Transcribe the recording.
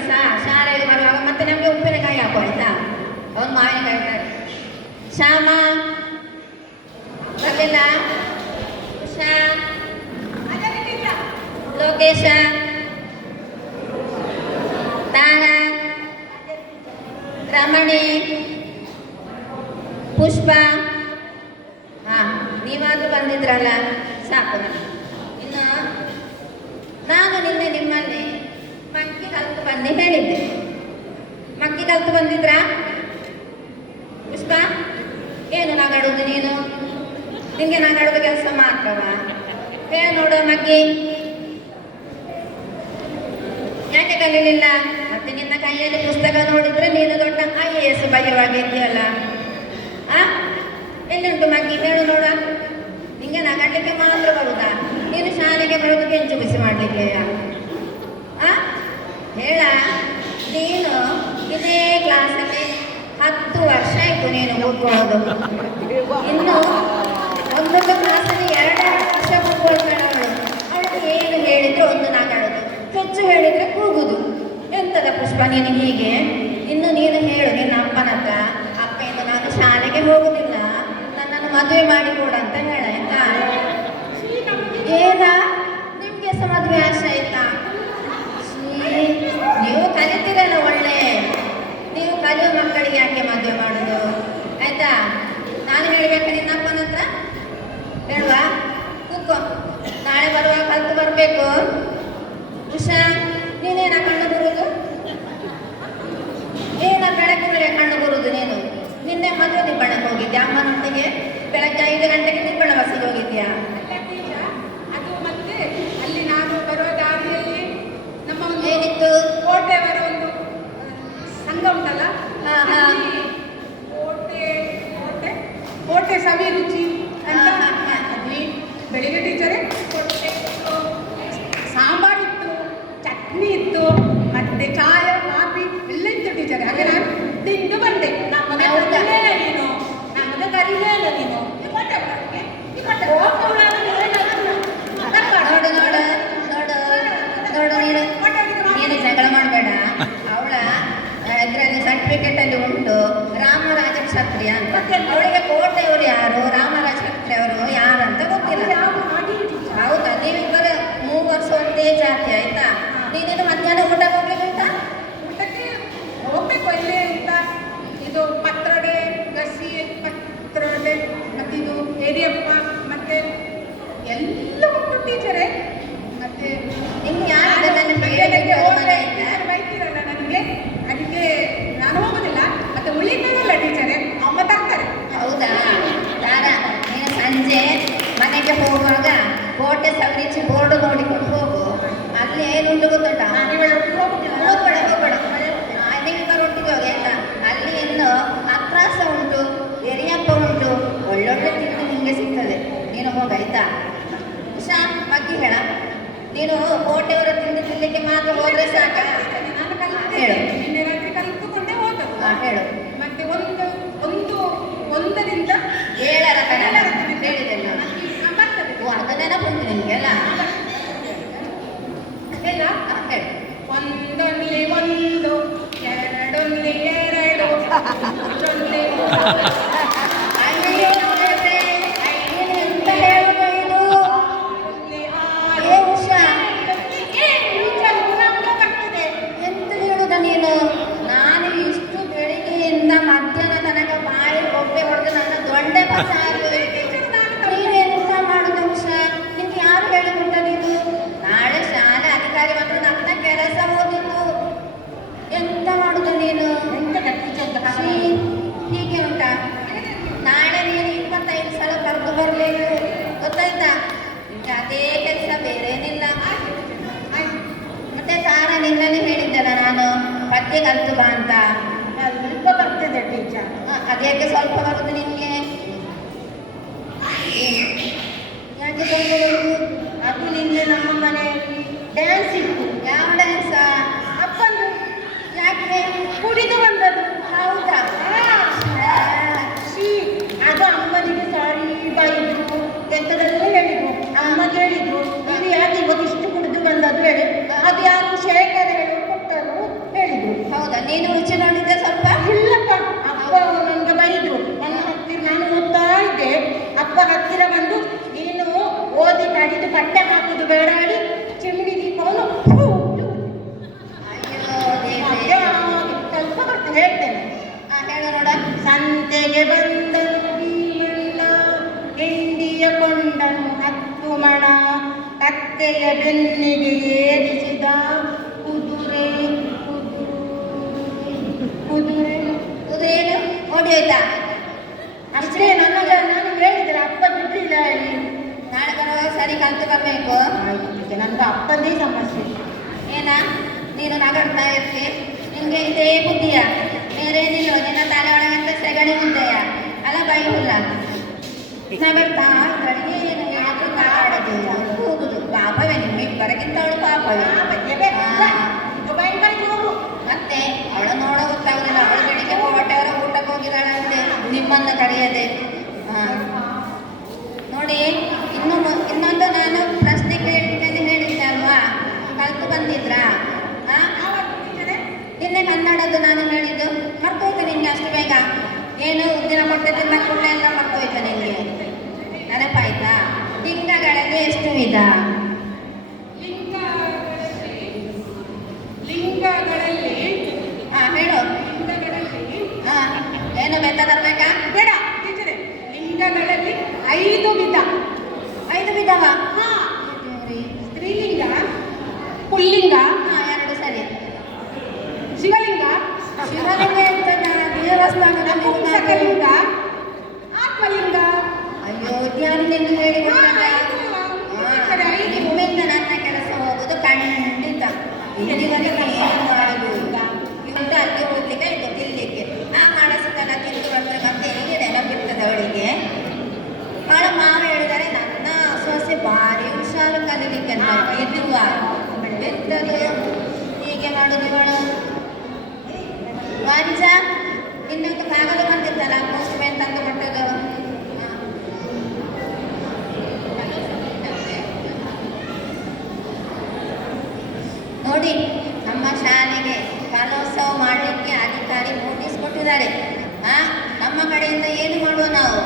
ದಿವಸ ಶಾಲೆಗೆ ಬರುವಾಗ ಮತ್ತೆ ನಮಗೆ ಉಪ್ಪಿನಕಾಯಿ ಹಾಕೋ ಆಯ್ತಾ, ಒಂದು ಮಾವಿನಕಾಯಿ. ಶ್ಯಾಮ ಬರ್ಲಿಲ್ಲ, ಉಷಾ, ಲೋಕೇಶ, ತಾರ, ರಮಣಿ, ಪುಷ್ಪ. ನೀವಾದ್ರೂ ಬಂದಿದ್ರಲ್ಲ ಸಾಕು. ಇನ್ನು ನಾನು ನಿನ್ನೆ ನಿಮ್ಮಲ್ಲಿ ಮಕ್ಕಿ ಕಲ್ತು ಬಂದು ಹೇಳಿದ್ದೆ. ಮಕ್ಕಿ ಕಲ್ತು ಬಂದಿದ್ರಾ ಪುಷ್ಪ? ಏನು ನಗಾಡೋದು ನೀನು? ನಿಂಗೆ ನಗಾಡೋದು ಕೆಲಸ ಮಾಡ್ತವ? ಹೇಳಿ ನೋಡು ಮಗ್ಗಿ, ಯಾಕೆ ಕಲೀಲಿಲ್ಲ? ಮತ್ತೆ ನಿನ್ನ ಕೈಯಲ್ಲಿ ಪುಸ್ತಕ ನೋಡಿದ್ರೆ ನೀನು ದೊಡ್ಡ IAS ಬಗೆವಾಗಿದ್ದೀಯಲ್ಲ. ಎಲ್ಲಿಂಟು ಮಗ್ಗಿ ಹೇಳು ನೋಡ. ನಿಂಗೆ ನಗಾಡ್ಲಿಕ್ಕೆ ಮಾತ್ರ ಬರುದಾ? ನೀನು ಶಾಲೆಗೆ ಬರೋದು ಬೆಂಚು ಬಿಸಿ ಮಾಡ್ಲಿಕ್ಕೆ ಹೇಳ. ನೀನು ಇದೇ ಕ್ಲಾಸಲ್ಲಿ 10 ವರ್ಷ ಆಯ್ತು ನೀನು ಕೂತ್ಕೊಳ್ಳೋದು. ಇನ್ನು ಒಂದೊಂದು ಕ್ಲಾಸಲ್ಲಿ 2 ವರ್ಷ ಕೂತ್ಕೊಳ್ತಾಳೆ ಅವಳು. ಅವಳಿಗೆ ಏನು ಹೇಳಿದ್ರು ಒಂದು ನಗಾಡೋದು, ಹೆಚ್ಚು ಹೇಳಿದ್ರೆ ಕೂಗುದು. ಎಂತದ ಪುಷ್ಪ ನೀನು ಹೀಗೆ? ಇನ್ನು ನೀನು ಹೇಳು ನಿನ್ನ ಅಪ್ಪನ ಹತ್ರ, ಅಪ್ಪ ಇನ್ನು ನಾನು ಶಾಲೆಗೆ ಹೋಗುದಿಲ್ಲ, ನನ್ನನ್ನು ಮದುವೆ ಮಾಡಿ ಕೊಡು ಅಂತ ಹೇಳ ಆಯ್ತಾ? ಏನ ನಿಮ್ಗೆ ಸಹ ಮದುವೆ ಆಸೆ ಆಯ್ತಾ? ನೀವು ಕಲಿತೀರಲ್ಲ ಒಳ್ಳೆ, ನೀವು ಕಲಿಯೋ ಮಕ್ಕಳಿಗೆ ಯಾಕೆ ಮದುವೆ ಮಾಡೋದು ಆಯ್ತಾ? ನಾನು ಹೇಳ್ಬೇಕಾ ನಿನ್ನ ಅಪ್ಪನ ಹತ್ರ? ಹೇಳುವಾ? ಕೂತ್ಕೋ, ನಾಳೆ ಬರುವಾಗ ಕಲ್ತು ಬರಬೇಕು. ಉಷಾ, ನೀನೇನ ಕಣ್ಣು ಬರುವುದು? ಏನ ಬೆಳಗ್ಗೆ ಕಣ್ಣು ಬರುವುದು ನೀನು? ನಿನ್ನೆ ಮದುವೆ ನಿಬ್ಬಣಕ್ಕೆ ಹೋಗಿದ್ಯಾ ಅಮ್ಮನೊಟ್ಟಿಗೆ? ಬೆಳಗ್ಗೆ 5 ಗಂಟೆಗೆ ನಿಬ್ಬಣ ಬಸ್ಸಿಗೆ ಹೋಗಿದ್ಯಾ? ಅದು ಮತ್ತೆ ಅಲ್ಲಿ ನಾನು ಬರುವ ದಾರಿಯಲ್ಲಿ ನಮ್ಮ ಒಂದು ಏನಿತ್ತು? ಕೋಟೆಯವರ ಒಂದು ಸಂಘ ಉಂಟಲ್ಲ, ಕೋಟೆ ಸವಿ ರುಚಿ ಅಂತ. ಅಲ್ಲಿ ಬೆಳಿಗ್ಗೆ ಟೀಚರೇ ಸಾಂಬಾರಿತ್ತು, ಚಟ್ನಿ ಇತ್ತು, ಮತ್ತೆ ಚಾಯ ಕಾಫಿ ಎಲ್ಲ ಇತ್ತು ಟೀಚರ್. ಹಾಗೆ ನಾನು ತಿಂದು ಬಂದೆ. ನಮ್ಮನೆ ಕರಿಲೇನ ನೀನು, ನಮ್ಮನೆ ಕರಿಲೇನ ನೀನು. ನೀನು ಜಗಳ ಮಾಡಬೇಡ. ಅವಳ ಇದರಲ್ಲಿ ಸರ್ಟಿಫಿಕೇಟ್ ಅಲ್ಲಿ ಉಂಟು ರಾಮರಾಜ ಕ್ಷತ್ರಿಯ ಅಂತ. ಅವಳಿಗೆ ಕೋಟೆಯವರು ಯಾರು, ರಾಮರಾಜ ಕ್ಷತ್ರಿಯ ಅವರು ಯಾರು ಅಂತ ಗೊತ್ತಿಲ್ಲ. ಹೌದಾ? ನೀವಿಬ್ಬರು 3 ವರ್ಷ ಒಂದೇ ಜಾತಿ ಆಯ್ತಾ? ನೀನೇನು ಮಧ್ಯಾಹ್ನ ಊಟ ಹೋಗ್ಲಿಕ್ಕೆ ಉಂಟಾ? ಊಟಕ್ಕೆ ಹೋಗ್ಬೇಕು. ಇಲ್ಲೇ ಅಂತ ಇದು ಪತ್ರೊಡೆ, ಗಸಿ ಪತ್ರೊಡೆ, ಮತ್ತಿದು ಏರಿಯಪ್ಪ, ಮತ್ತೆ ಎಲ್ಲ ಉಂಟು ಟೀಚರೇ. ಮತ್ತೆ ನಿಮ್ಗೆ ಯಾರು ಬೈತಿರಲ್ಲ ನನಗೆ, ಅದಕ್ಕೆ ನಾನು ಹೋಗೋದಿಲ್ಲ. ಮತ್ತೆ ಉಳಿತದಲ್ಲ ಟೀಚರೇ, ಅಮ್ಮ ತರ್ತಾರೆ. ಹೌದಾ? ತಾರ, ನೀನು ಸಂಜೆ ಮನೆಗೆ ಹೋಗುವಾಗ ಕೋಟೆ ಸವರಿಚಿ ಬೋರ್ಡು ನೋಡಿಕೊಂಡು ಹೋಗು. ಅಲ್ಲಿ ಏನುಂಟು ಗೊತ್ತುಂಟ? ಹೋಗ್ಬೇಡ ಹೋಗ್ಬೇಡ, ನೀವಿಬ್ಬರು ಒಟ್ಟಿಗೆ ಹೋಗಿ ಆಯ್ತಾ? ಅಲ್ಲಿ ಇನ್ನು ಅಕ್ರಾಸ ಉಂಟು, ಎರಿಯಪ್ಪ ಉಂಟು, ಒಳ್ಳೊಳ್ಳೆ ತಿಂಡಿ ನಿಮಗೆ ಸಿಗ್ತದೆ. ನೀನು ಹೋಗಾಯ್ತಾ? ಉಷಾ, ಮಗ್ಗಿ ಹೇಳ. ನೀನು ಕೋಟೆಯವರ ತಿಂಡಿ ತಿನ್ನಲಿಕ್ಕೆ ಮಾತ್ರ ಹೋದ್ರೆ ಸಾಕ? ನಾನು ಕಲಿತೆ, ಹೇಳು. ನಿನ್ನೆ ರಾತ್ರಿ ಕಲಿತುಕೊಂಡೇ ಹೋದದ್ದು. ಹೇಳು. ಮತ್ತೆ ಒಂದರಿಂದ 7ರ ತನಕ ಹೇಳಿದೆ ನಾನು. ಬರ್ತದೆ. ಅರ್ಧ ನೆನಪುಂಟು ನಿನಗೆ ಅಲ್ಲ? ಇಲ್ಲ ಹೇಳು. 1 ರಲ್ಲಿ 1, 2 ರಲ್ಲಿ 2, 3 ರಲ್ಲಿ 3. ನೀನು ನಾನು ಇಷ್ಟು ಬೆಳಿಗ್ಗೆಯಿಂದ ಮಧ್ಯಾಹ್ನ ತನಕ ಬಾಯಿ ಒಬ್ಬೆ ಹೊಡೆದು ನನ್ನ ದೊಡ್ಡೆ ನೀನೆಂತ ಮಾಡುದು ಉಷಾ? ನಿಮ್ಗೆ ಯಾರು ಹೇಳಿಕೊಟ್ಟ ನೀನು? ನಾಳೆ ಶಾಲೆ ಅಧಿಕಾರಿ ಬಂದು ನನ್ನ ಕೆಲಸ ಓದಿದ್ದು. ಎಂತ ಮಾಡುದು ನೀನು? ಹೀಗೆ ಉಂಟಾ? ನಾಳೆ ನೀನು 25 ಸಲ ಕರೆದು ಬರಬೇಕು, ಗೊತ್ತಾಯ್ತಾ? ನಿಮ್ಗೆ ಅದೇ ಕೆಲಸ, ಬೇರೇನಿಲ್ಲ. ಮತ್ತೆ ತಾರ ನಿನ್ನಲ್ಲಿ ಹೇಳಿದ್ದೆಲ್ಲ ನಾನು ಪದ್ಯ ಕಲ್ತು ಬಾ ಅಂತ. ಸ್ವಲ್ಪ ಬರ್ತದೆ ಟೀಚರ್. ಅದ್ಯಾಕೆ ಸ್ವಲ್ಪ ಬರುದು ನಿನ್ಗೆ? ಯಾಕೆ ಸ್ವಲ್ಪ ಬರುದು? ಅದು ನಿನ್ನೆ ನಮ್ಮ ಮನೆಯಲ್ಲಿ ಡ್ಯಾನ್ಸ್ ಇತ್ತು. ಯಾವ ಡ್ಯಾನ್ಸ? ಅಪ್ಪಂದು. ಯಾಕೆ? ಕುಡಿದು ಬಂದದ್ದು. ಹೌದಾ? ಅದು ಅಮ್ಮನಿಗೆ ಸಾರಿ ಬೈದ್ರು, ಎಂತದೆಲ್ಲ ಹೇಳಿದ್ರು. ಅಮ್ಮ ಕೇಳಿದ್ರು, ಇದು ಯಾಕೆ ಇವತ್ತು ಇಷ್ಟು ಕುಡಿದು ಬಂದದ್ದು ಹೇಳಿ. ಅದು ಯಾರು ಶೇಖರ್ ಹೇಳಿ ಕೊಟ್ಟರು ಅಪ್ಪ ಹತ್ತಿರ ಬಂದು ನೀನು ಓದಿ ಕಡಿದು ಬಟ್ಟೆ ಹಾಕುದು ಬೇಡ ಹೇಳಿ ಚಿಮ್ಮಿಡಿ ದೀಪವನ್ನು ಅಯ್ಯೋ ದೇವ್ರೇ. ಸ್ವಲ್ಪ ಬರ್ತೀನಿ ಹೇಳ್ತೇನೆ. ಹೇಳು ನೋಡ. ಸಂತೆಗೆ ಬಂದನು ಭೀಮಣ್ಣ ಹಿಂಡಿಯ ಕೊಂಡನು 10 ಮಣ ಕತ್ತೆಯ ಬೆನ್ನಿಗೆ ಏರಿಸಿದ ಕುದುರೆ ಕುದುರೆ ಕುದುರೆನು ಓಡಿ ಹೋಯ್ತಾ? ಅಷ್ಟೇ ನಾನು ಹೇಳಿದ್ರೆ ಅಪ್ಪ ಬಿಡ್ಲಿಲ್ಲ ಹೇಳಿ. ನಾಳೆ ಬರುವಾಗ ಸರಿ ಕಲ್ತು ಬರಬೇಕು. ನನ್ಗೆ ಅಪ್ಪಂದೇ ಸಮಸ್ಯೆ. ಏನ ನೀನು ನಗಡ್ತಾ ಇರ್ತಿ, ನಿನ್ಗೆ ಇದೇ ಬುದ್ಧಿಯ, ಬೇರೇನಿಲ್ಲ. ನಿನ್ನ ತಲೆ ಒಳಗಂತ ಸೆಗಣಿ ಮುಂದೆಯ ಅಲ್ಲ ಬೈ ಹುಲ್ಲ. ನಗಡ್ತಾ ಇದ್ದಳಿಗೆ ಏನು ಯಾರು ಕಾಡೋದು ಹೋಗುದು. ಪಾಪವೇ ನಿಮ್ಮಿಬ್ಬರಿಗಿಂತ ಅವಳು ಪಾಪವೇ. ಮತ್ತೆ ಅವಳು ನೋಡ ಗೊತ್ತಾಗುದಿಲ್ಲ. ಅವಳು ಬೆಳಿಗ್ಗೆ ಹೊಟ್ಟೆವರ ಊಟಕ್ಕೆ ಹೋಗಿದ್ದಾಳಂತೆ ನಿಮ್ಮನ್ನು ಕರೆಯದೆ. ನೋಡಿ, ಇನ್ನೊಂದು ನಾನು ಪ್ರಶ್ನೆ ಕೇಳಿದ್ದೇನೆ ಹೇಳಿದ್ದೆ ಅಲ್ವಾ, ಕಲ್ತು ಬಂದಿದ್ರಾ? ನಿನ್ನೆ ಕನ್ನಡದ್ದು ನಾನು ಹೇಳಿದ್ದು ಮರ್ತೋಯ್ತು ನಿನ್ಗೆ ಅಷ್ಟು ಬೇಗ. ಏನು ಉದ್ದಿನ ಮೊಟ್ಟೆ ತಿನ್ನ ಕೂಡಲೇ ಎಲ್ಲ ಮರ್ತೋಯ್ತು ನಿನ್ಗೆ. ನೆನಪಾಯ್ತಾ? ಲಿಂಗಗಳಲ್ಲಿ ಎಷ್ಟು ವಿಧ? ಲಿಂಗಗಳಲ್ಲಿ ಹೇಳು. ಏನು ಬೆತ್ತ ತರಬೇಕಾ? ಬೇಡ ಟೀಚರೇ, ಲಿಂಗಗಳಲ್ಲಿ 5 ವಿಧ. 5 ವಿಧವ? ಸ್ತ್ರೀಲಿಂಗ, ಪುಲ್ಲಿಂಗ, 2 ಸರಿ. ಶಿವಲಿಂಗ, ಶಿವಲಿಂಗ ಎಂತದ? ದೇವಸ್ಥಾನದ ನಪುಂಸಕಲಿಂಗ, ಆತ್ಮಲಿಂಗ. ಅಯ್ಯೋ, ಯಾರು ನಿನ್ನ ಹೇಳಿ ನಿಮ್ಮಿಂದ ನನ್ನ ಕೆಲಸ ಹೋಗುದು ಖಂಡಿತ. ಇಲ್ಲಿವರೆಗೆ ಏನು ಮಾಡುವುದು? ಇವತ್ತು ಅಲ್ಲಿ ಹೋಗ್ಲಿಕ್ಕೆ ಇದು ತಿನ್ಲಿಕ್ಕೆ ಹಳಸದೆಲ್ಲ ತಿಂದು ಬಂದ್ರೆ ಮತ್ತೆ ಎಲ್ಲಿ ನೆನಪಿರ್ತದೆ ಅವಳಿಗೆ. ಅವಳ ಮಾವ ಹೇಳಿದರೆ ನನ್ನ ಸೊಸೆ ಭಾರಿ ಹುಷಾರು ಕಲೀಲಿಕ್ಕೆ ಅಂತ. ಇದುವ ಎಂತದು ಹೀಗೆ ಮಾಡುದು ಇವಳು? ವಾಂಚ ಇನ್ನೊಂದು ಕಾಗದ ಬಂದಿತ್ತಲ್ಲ ಪೋಸ್ಟ್ ಮ್ಯಾನ್ ತಂದು ಕೊಟ್ಟದು. ನೋಡಿ, ನಮ್ಮ ಶಾಲೆಗೆ ಕಲೋತ್ಸವ ಮಾಡಲಿಕ್ಕೆ ಅಧಿಕಾರಿ ನೋಟಿಸ್ ಕೊಟ್ಟಿದ್ದಾರೆ. ನಮ್ಮ ಕಡೆಯಿಂದ ಏನು ಮಾಡುವ ನಾವು?